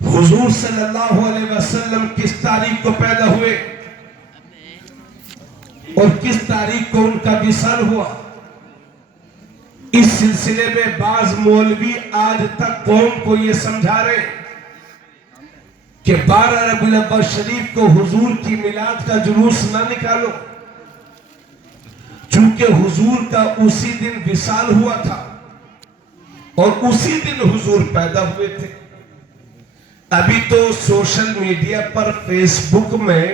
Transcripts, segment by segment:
हुजूर सल्लल्लाहु अलैहि वसल्लम किस तारीख को पैदा हुए और किस तारीख को उनका विसाल हुआ। इस सिलसिले में बाज मौलवी आज तक कौम को यह समझा रहे कि 12 रबीउल अव्वल शरीफ को हुजूर की मिलाद का जुलूस ना निकालो, चूंकि हुजूर का उसी दिन विसाल हुआ था और उसी दिन हुजूर पैदा हुए थे। अभी तो सोशल मीडिया पर फेसबुक में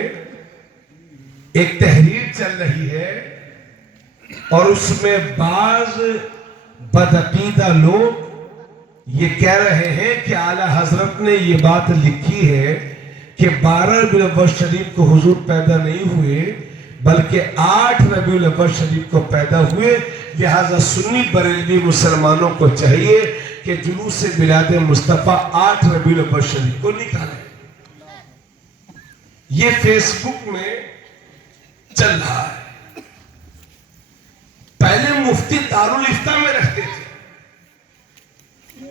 एक तहरीर चल रही है और उसमें बाज बदअकीदा लोग ये कह रहे हैं कि आला हजरत ने ये बात लिखी है कि 12 रबीउल अव्वल शरीफ को हुजूर पैदा नहीं हुए बल्कि 8 रबीउल अव्वल शरीफ को पैदा हुए। लिहाजा सुन्नी बरेलवी मुसलमानों को चाहिए कि जुलूस मिलाद मुस्तफा 8 रबीउल अव्वल शरीफ को निकालें। ये फेसबुक में चल रहा है। पहले मुफ्ती दारुल इफ्ता में रहते थे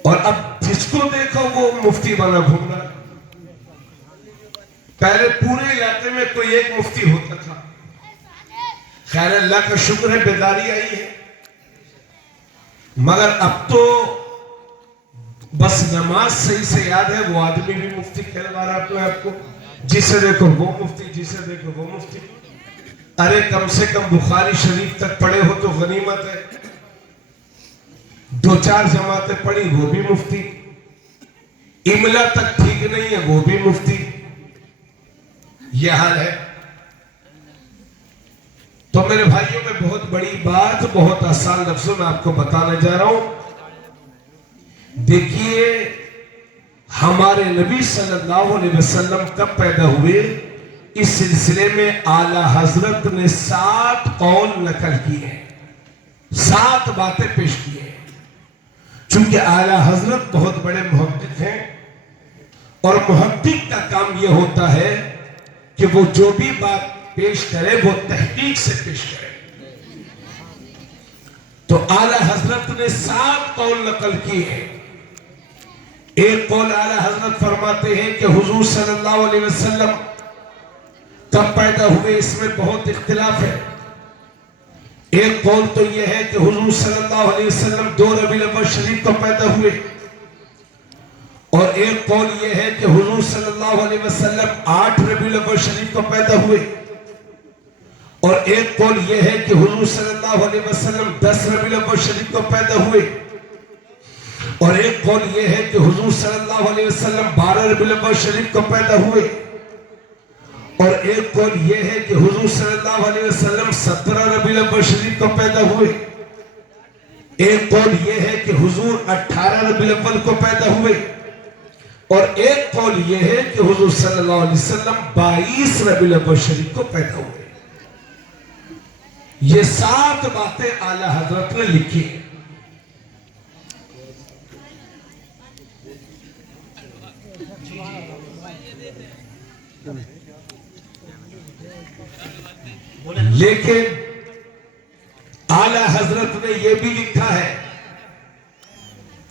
और अब जिसको देखो वो मुफ्ती बना घूम रहा। पहले पूरे इलाके में कोई एक मुफ्ती होता था। खैर अल्लाह का शुक्र है बेदारी आई है, मगर अब तो बस नमाज सही से याद है वो आदमी भी मुफ्ती कहलवा रहा अपने आपको। जिसे देखो वो मुफ्ती, जिसे देखो वो मुफ्ती। अरे कम से कम बुखारी शरीफ तक पढ़े हो तो गनीमत है। 2-4 जमातें पढ़ी वो भी मुफ्ती। इमला तक ठीक नहीं है वो भी मुफ्ती। यह हाल है। तो मेरे भाइयों में बहुत बड़ी बात बहुत आसान लफ्जों में आपको बताने जा रहा हूं। देखिए हमारे नबी सल्लल्लाहु अलैहि वसल्लम कब पैदा हुए, इस सिलसिले में आला हजरत ने 7 कौल नकल किए हैं, 7 बातें पेश की हैं। चूंकि आला हजरत बहुत बड़े मुहद्दिस हैं और मुहद्दिस का काम यह होता है कि वो जो भी बात पेश करे वो तहकीक से पेश करे। तो आला हजरत ने 7 कौल नकल किए हैं। एक कौल आला हजरत फरमाते हैं कि हुजूर सल्लल्लाहु अलैहि वसल्लम कब पैदा हुए, इसमें बहुत इख्तिलाफ है। एक कौल तो यह है कि हुजूर सल्लल्लाहु अलैहि वसल्लम 2 रबीउल अव्वल शरीफ को पैदा हुए और एक कौल यह है कि हुजूर सल्लल्लाहु अलैहि वसल्लम 8 रबीउल अव्वल शरीफ को पैदा हुए और एक कौल यह है कि हुजूर सल्लल्लाहु अलैहि वसल्लम 10 रबीउल अव्वल शरीफ को पैदा हुए और एक कौल यह है कि हुजूर सल्लल्लाहु अलैहि वसल्लम 12 रबीउल अव्वल शरीफ को पैदा हुए और एक कौल यह है कि हुजूर सल्लल्लाहु अलैहि वसल्लम 17 रबीउल अव्वल शरीफ को पैदा हुए। एक कौल यह है कि हुजूर 18 रबीउल अव्वल को पैदा हुए और एक कौल यह है कि हुजूर सल्लल्लाहु अलैहि वसल्लम 22 रबीउल अव्वल शरीफ को पैदा हुए। ये 7 बातें आला हजरत ने लिखी। लेकिन आला हजरत ने यह भी लिखा है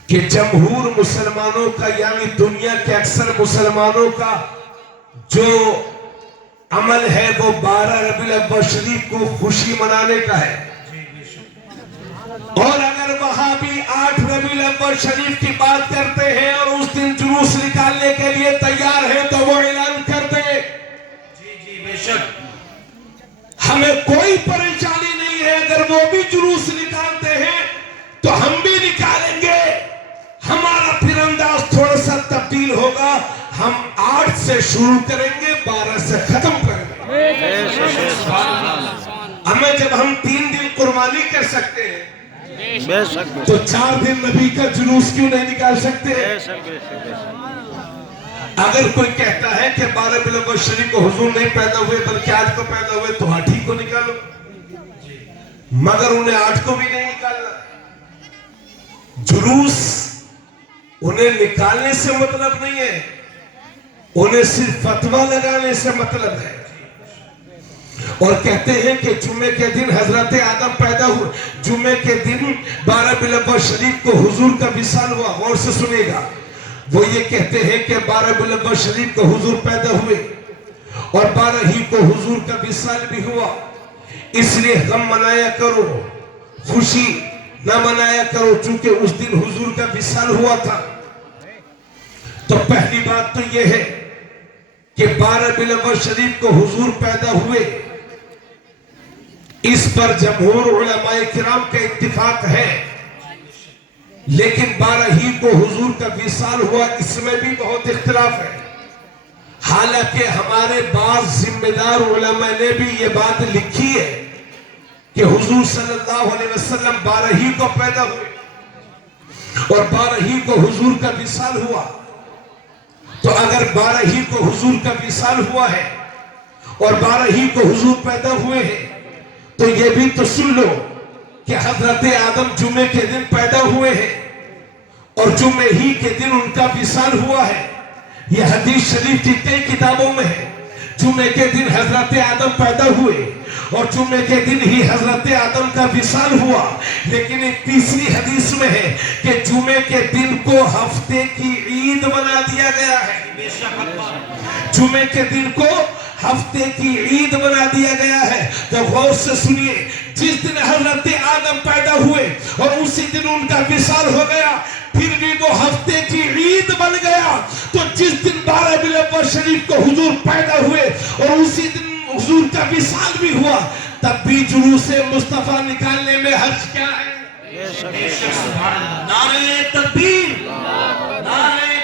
कि जमहूर मुसलमानों का यानी दुनिया के अक्सर मुसलमानों का जो अमल है वो 12 रबीउल अव्वल शरीफ को खुशी मनाने का है और अगर वहां भी 8 रबीउल अव्वल शरीफ की बात करते हैं और उस दिन जुलूस निकालने के लिए तैयार है तो वो ऐलान कर दे। जी बेशक हमें कोई परेशानी नहीं है। अगर वो भी जुलूस निकालते हैं तो हम भी निकालेंगे। हमारा फिर अंदाज थोड़ा सा तब्दील होगा। हम 8 से शुरू करेंगे, 12 से खत्म करेंगे। हमें जब हम 3 दिन कुर्बानी कर सकते हैं तो 4 दिन नबी का जुलूस क्यों नहीं निकाल सकते? अगर कोई कहता है कि 12 रबीउल अव्वल शरीफ को हुजूर नहीं पैदा हुए बल्कि 8 को पैदा हुए तो 8 ही को निकालो, मगर उन्हें 8 को भी नहीं निकालना। जुलूस उन्हें निकालने से मतलब नहीं है, उन्हें सिर्फ फतवा लगाने से मतलब है। और कहते हैं कि जुम्मे के दिन हजरत आदम पैदा हुए, जुम्मे के दिन 12 रबीउल अव्वल शरीफ को हुजूर का विसाल हुआ। गौर से सुनेगा, वो ये कहते हैं कि 12 रबीउल शरीफ को हुजूर पैदा हुए और 12 ही को हुजूर का विसाल भी हुआ, इसलिए गम मनाया करो, खुशी ना मनाया करो, चूंकि उस दिन हुजूर का विसाल हुआ था। तो पहली बात तो यह है कि 12 रबीउल शरीफ को हुजूर पैदा हुए, इस पर जमहूर उलमाए किराम का इत्तिफाक है। लेकिन 12 ही को हुजूर का विसाल हुआ, इसमें भी बहुत इख्तिलाफ है। हालांकि हमारे बाज जिम्मेदार उलमा ने भी ये बात लिखी है कि हुजूर सल्लल्लाहु अलैहि वसल्लम 12 ही को पैदा हुए और 12 ही को हुजूर का विसाल हुआ। तो अगर 12 ही को हुजूर का विसाल हुआ है और 12 ही को हुजूर पैदा हुए हैं, तो ये भी तो सुन लो कि हजरत आदम जुमे के दिन पैदा हुए हैं और जुमे ही के दिन उनका विसाल हुआ है। यह हदीस शरीफ की कई किताबों में है। जुमे के दिन हजरत आदम पैदा हुए और जुमे के दिन ही हजरत आदम का विसाल हुआ। लेकिन एक तीसरी हदीस में है कि जुमे के दिन को हफ्ते की ईद बना दिया गया है। जुमे के दिन को हफ्ते की ईद बना दिया गया है। तो गौर से सुनिए, जिस दिन हजरत आदम पैदा हुए और उसी दिन उनका विसाल हो गया, फिर भी वो हफ्ते की ईद बन गया। तो जिस दिन 12 रबीउल शरीफ को हुजूर पैदा हुए और उसी दिन हुजूर का विसाल भी हुआ, तब भी जुलूसे मुस्तफा निकालने में हर्ज क्या है? नारे तकबीर, नारे